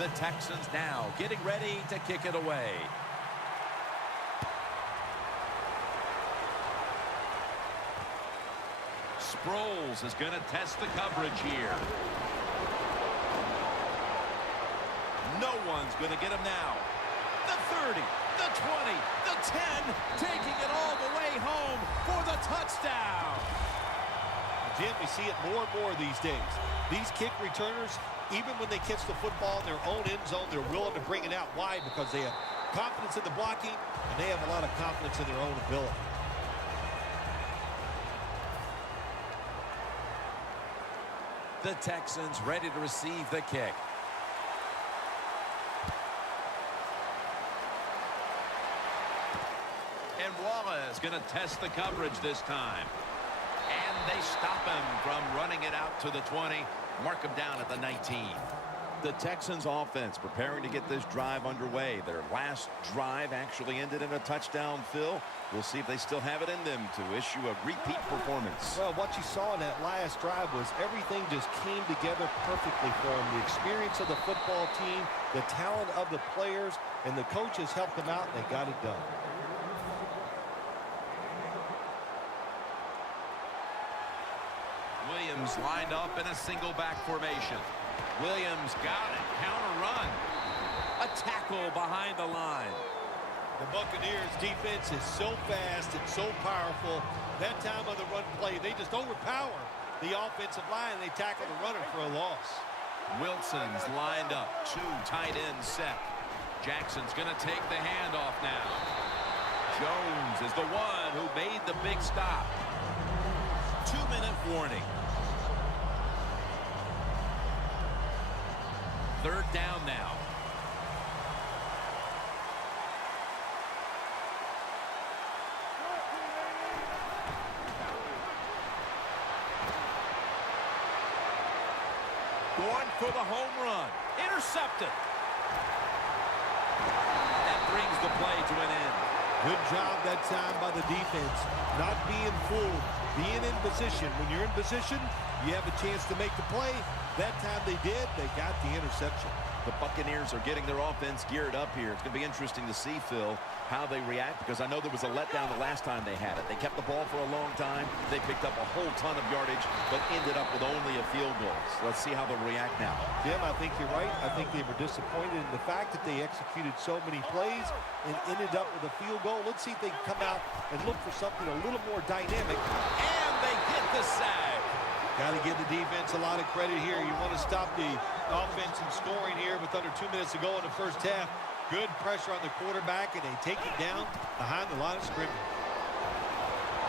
The Texans now getting ready to kick it away. Sproles is going to test the coverage here. No one's going to get him now. The 30, the 20, the 10, taking it all the way home for the touchdown. Jim, we see it more and more these days. These kick returners, even when they catch the football in their own end zone, they're willing to bring it out. Why? Because they have confidence in the blocking, and they have a lot of confidence in their own ability. The Texans ready to receive the kick. And Wallace going to test the coverage this time. And they stop him from running it out to the 20. Mark him down at the 19. The Texans offense preparing to get this drive underway. Their last drive actually ended in a touchdown, Phil. We'll see if they still have it in them to issue a repeat performance. Well, what you saw in that last drive was everything just came together perfectly for them. The experience of the football team, the talent of the players, and the coaches helped them out, and they got it done. Williams lined up in a single back formation. Williams got it. Counter run. A tackle behind the line. The Buccaneers defense is so fast and so powerful. That time on the run play, they just overpower the offensive line, and they tackle the runner for a loss. Wilson's lined up. Two tight ends set. Jackson's going to take the handoff now. Jones is the one who made the big stop. 2-minute warning. Third down now. Going for the home run. Intercepted. That brings the play to an end. Good job that time by the defense. Not being fooled. Being in position. When you're in position, you have a chance to make the play. That time they did. They got the interception. The Buccaneers are getting their offense geared up here. It's going to be interesting to see, Phil, how they react, because I know there was a letdown the last time they had it. They kept the ball for a long time. They picked up a whole ton of yardage, but ended up with only a field goal. So let's see how they'll react now. Jim, I think you're right. I think they were disappointed in the fact that they executed so many plays and ended up with a field goal. Let's see if they can come out and look for something a little more dynamic. And they get the sack. Got to give the defense a lot of credit here. You want to stop the offense from scoring here with under 2 minutes to go in the first half. Good pressure on the quarterback, and they take it down behind the line of scrimmage.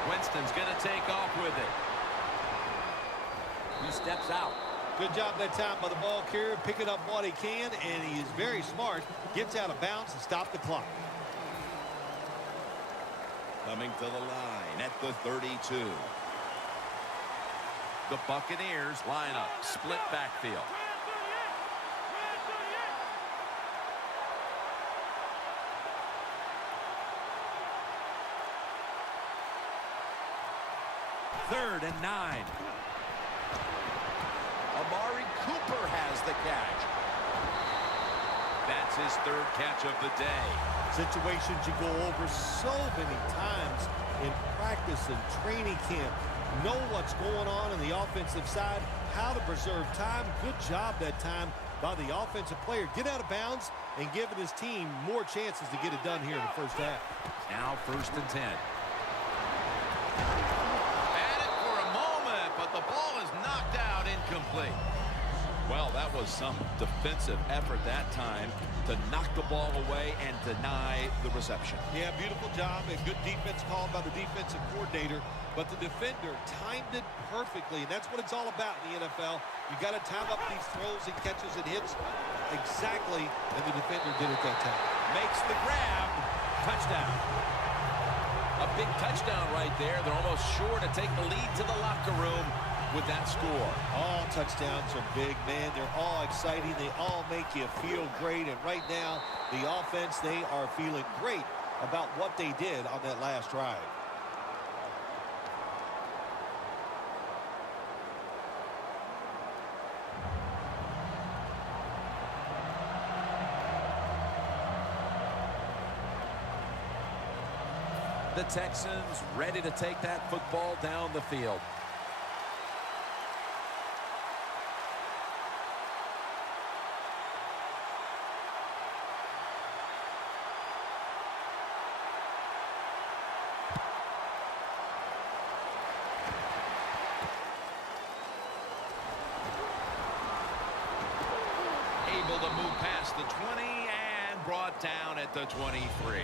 Winston's going to take off with it. He steps out. Good job that time by the ball carrier, picking up what he can, and he is very smart. Gets out of bounds and stop the clock. Coming to the line at the 32. The Buccaneers line up, split backfield. Third and 9. Amari Cooper has the catch. That's his third catch of the day. Situations you go over so many times in practice and training camp. Know what's going on the offensive side, how to preserve time. Good job that time by the offensive player. Get out of bounds and giving his team more chances to get it done here in the first half. Now first and 10. Had it for a moment, but the ball is knocked out, incomplete. Well, that was some defensive effort that time to knock the ball away and deny the reception. Yeah, beautiful job and good defense called by the defensive coordinator. But the defender timed it perfectly, and that's what it's all about in the NFL. You got to time up these throws and catches and hits exactly, and the defender did it that time. Makes the grab. Touchdown. A big touchdown right there. They're almost sure to take the lead to the locker room with that score. All touchdowns are big, man. They're all exciting. They all make you feel great. And right now, the offense, they are feeling great about what they did on that last drive. The Texans ready to take that football down the field. Able to move past the 20 and brought down at the 23.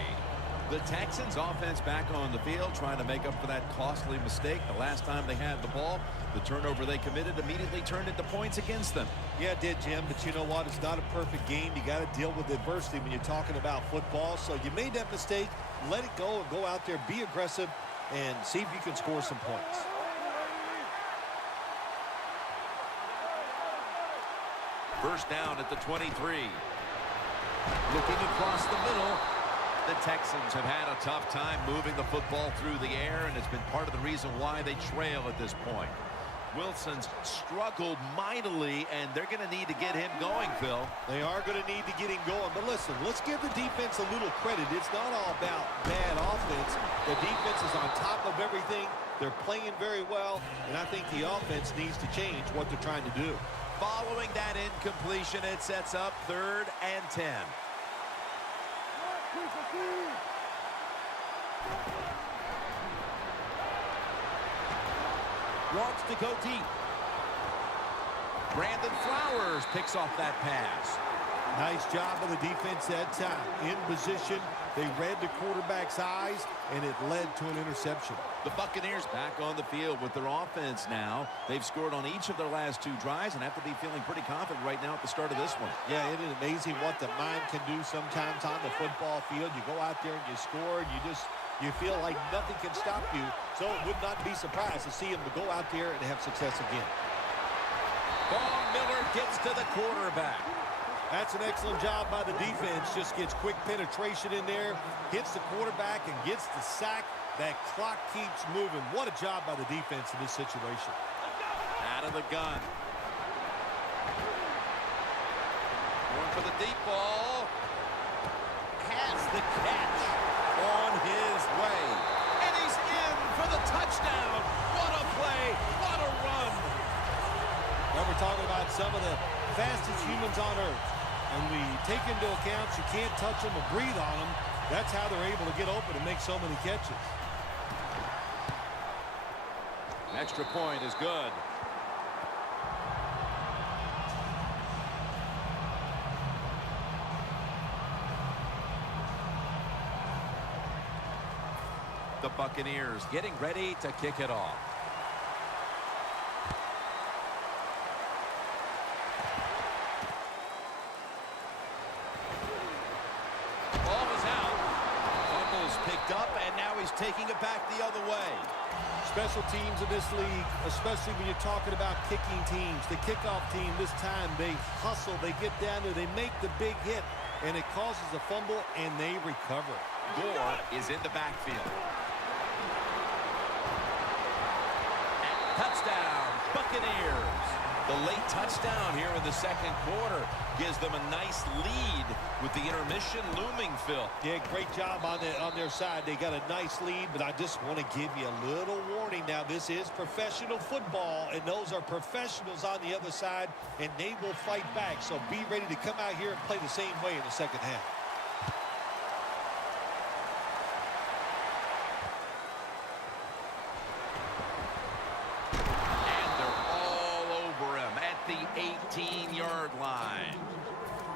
The Texans offense back on the field trying to make up for that costly mistake. The last time they had the ball, the turnover they committed immediately turned into points against them. Yeah, it did, Jim, but you know what? It's not a perfect game. You got to deal with adversity when you're talking about football. So you made that mistake, let it go, and go out there, be aggressive, and see if you can score some points. First down at the 23. Looking across the middle. The Texans have had a tough time moving the football through the air, and it's been part of the reason why they trail at this point. Wilson's struggled mightily, and they're going to need to get him going, Phil. They are going to need to get him going. But listen, let's give the defense a little credit. It's not all about bad offense. The defense is on top of everything. They're playing very well, and I think the offense needs to change what they're trying to do. Following that incompletion, it sets up 3rd and 10. Wants to go deep. Brandon Flowers picks off that pass. Nice job of the defense that time. In position, they read the quarterback's eyes, and it led to an interception. The Buccaneers back on the field with their offense now. They've scored on each of their last 2 drives and have to be feeling pretty confident right now at the start of this one. Yeah, it is amazing what the mind can do sometimes on the football field. You go out there and you score, and you feel like nothing can stop you. So it would not be surprised to see him to go out there and have success again. Von Miller gets to the quarterback. That's an excellent job by the defense. Just gets quick penetration in there, hits the quarterback, and gets the sack. That clock keeps moving. What a job by the defense in this situation. Out of the gun. Going for the deep ball. Has the catch on his way. And he's in for the touchdown. What a play. What a run. Now we're talking about some of the fastest humans on earth. And we take into account you can't touch them or breathe on them. That's how they're able to get open and make so many catches. Extra point is good. The Buccaneers getting ready to kick it off. Ball is out. Fumble's picked up, and now he's taking it back the other way. Special teams in this league, especially when you're talking about kicking teams. The kickoff team this time, they hustle, they get down there, they make the big hit, and it causes a fumble, and they recover. Gore is in the backfield. Touchdown, Buccaneers. The late touchdown here in the second quarter gives them a nice lead with the intermission looming, Phil. Yeah, great job on their side. They got a nice lead, but I just want to give you a little warning now. This is professional football, and those are professionals on the other side, and they will fight back. So be ready to come out here and play the same way in the second half. The 18-yard line.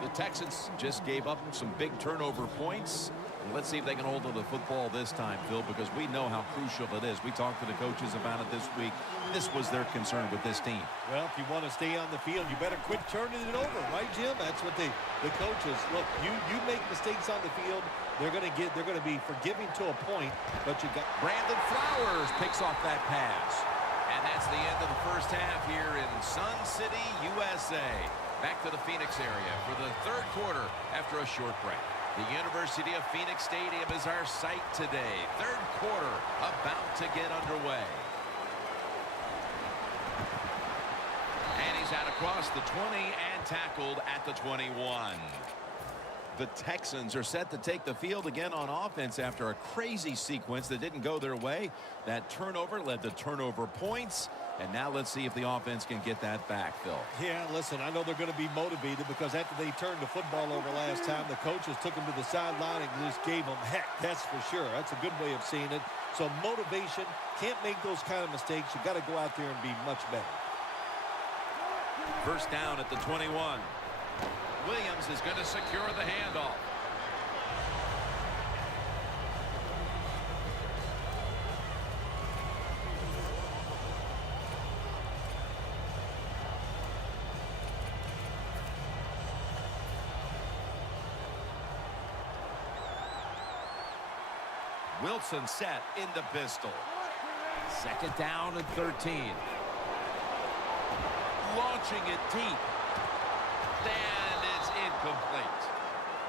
The Texans just gave up some big turnover points. Let's see if they can hold on to the football this time, Phil, because we know how crucial it is. We talked to the coaches about it this week. This was their concern with this team. Well, if you want to stay on the field, you better quit turning it over, right, Jim? That's what the coaches look. You make mistakes on the field, they're going to be forgiving to a point, but you got Brandon Flowers picks off that pass. And that's the end of the first half here in Sun City, USA. Back to the Phoenix area for the third quarter after a short break. The University of Phoenix Stadium is our site today. Third quarter about to get underway. And he's out across the 20 and tackled at the 21. The Texans are set to take the field again on offense after a crazy sequence that didn't go their way. That turnover led to turnover points. And now let's see if the offense can get that back, Phil. Yeah, listen, I know they're going to be motivated because after they turned the football over last time, the coaches took them to the sideline and just gave them heck, that's for sure. That's a good way of seeing it. So motivation, can't make those kind of mistakes. You got to go out there and be much better. First down at the 21. Williams is going to secure the handoff. Wilson set in the pistol. Second down and 13. Launching it deep. And it's incomplete.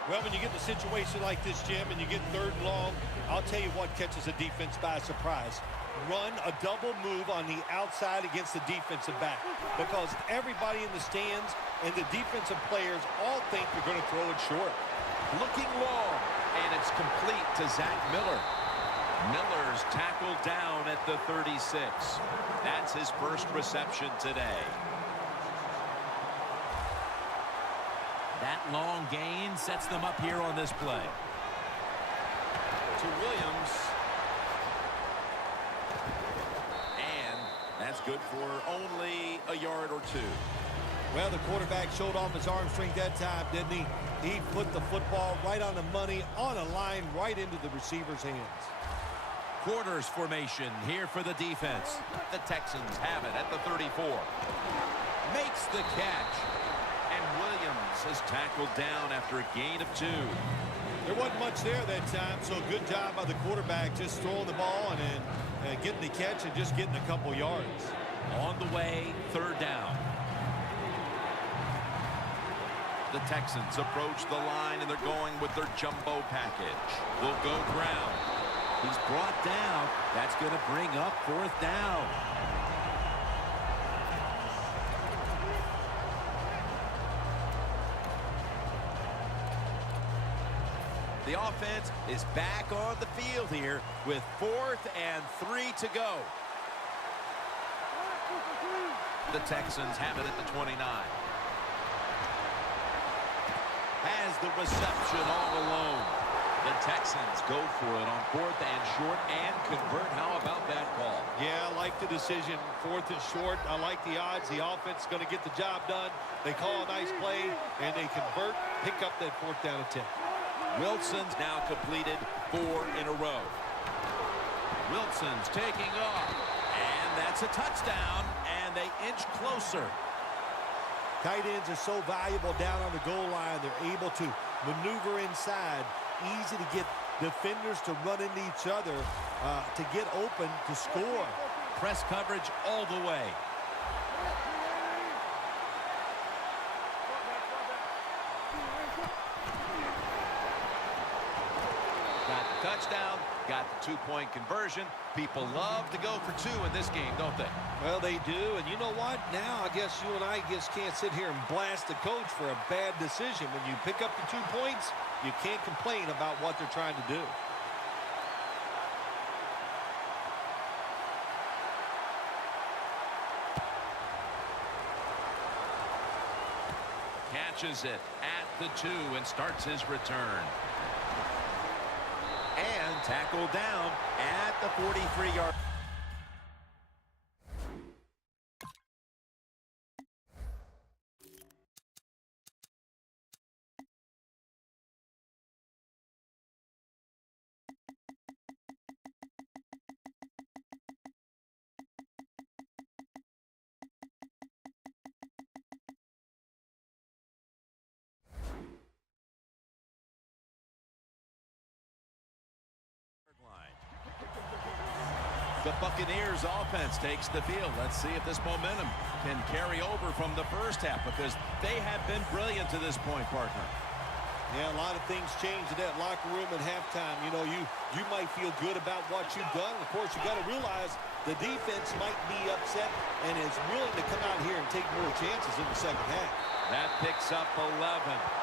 Well, when you get in a situation like this, Jim, and you get third and long, I'll tell you what catches a defense by surprise. Run a double move on the outside against the defensive back. Because everybody in the stands and the defensive players all think you're going to throw it short. Looking long. And it's complete to Zach Miller. Miller's tackled down at the 36. That's his first reception today. That long gain sets them up here on this play. To Williams. And that's good for only a yard or two. Well, the quarterback showed off his arm strength that time, didn't he? He put the football right on the money, on a line, right into the receiver's hands. Quarters formation here for the defense. The Texans have it at the 34. Makes the catch. And Williams is tackled down after a gain of 2. There wasn't much there that time, so good job by the quarterback just throwing the ball and then getting the catch and just getting a couple yards. On the way, third down. The Texans approach the line, and they're going with their jumbo package. They'll go ground. He's brought down. That's going to bring up fourth down. The offense is back on the field here with 4th and 3 to go. The Texans have it at the 29. Has the reception all alone. The Texans go for it on 4th and short and convert. How about that call? Yeah, I like the decision. 4th and short. I like the odds. The offense is going to get the job done. They call a nice play, and they convert, pick up that 4th down attempt. Wilson's now completed 4 in a row. Wilson's taking off. And that's a touchdown, and they inch closer. Tight ends are so valuable down on the goal line. They're able to maneuver inside. Easy to get defenders to run into each other to get open to score. Press coverage all the way. Got the touchdown, got the 2-point conversion. People love to go for 2 in this game, don't they? Well, they do, and you know what? Now I guess you and I just can't sit here and blast the coach for a bad decision. When you pick up the 2 points, you can't complain about what they're trying to do. Catches it at the 2 and starts his return. And tackled down at the 43-yard. The Buccaneers offense takes the field. Let's see if this momentum can carry over from the first half, because they have been brilliant to this point, partner. Yeah, a lot of things changed in that locker room at halftime. You know, you might feel good about what you've done. Of course, you got to realize the defense might be upset and is willing to come out here and take more chances in the second half. That picks up 11.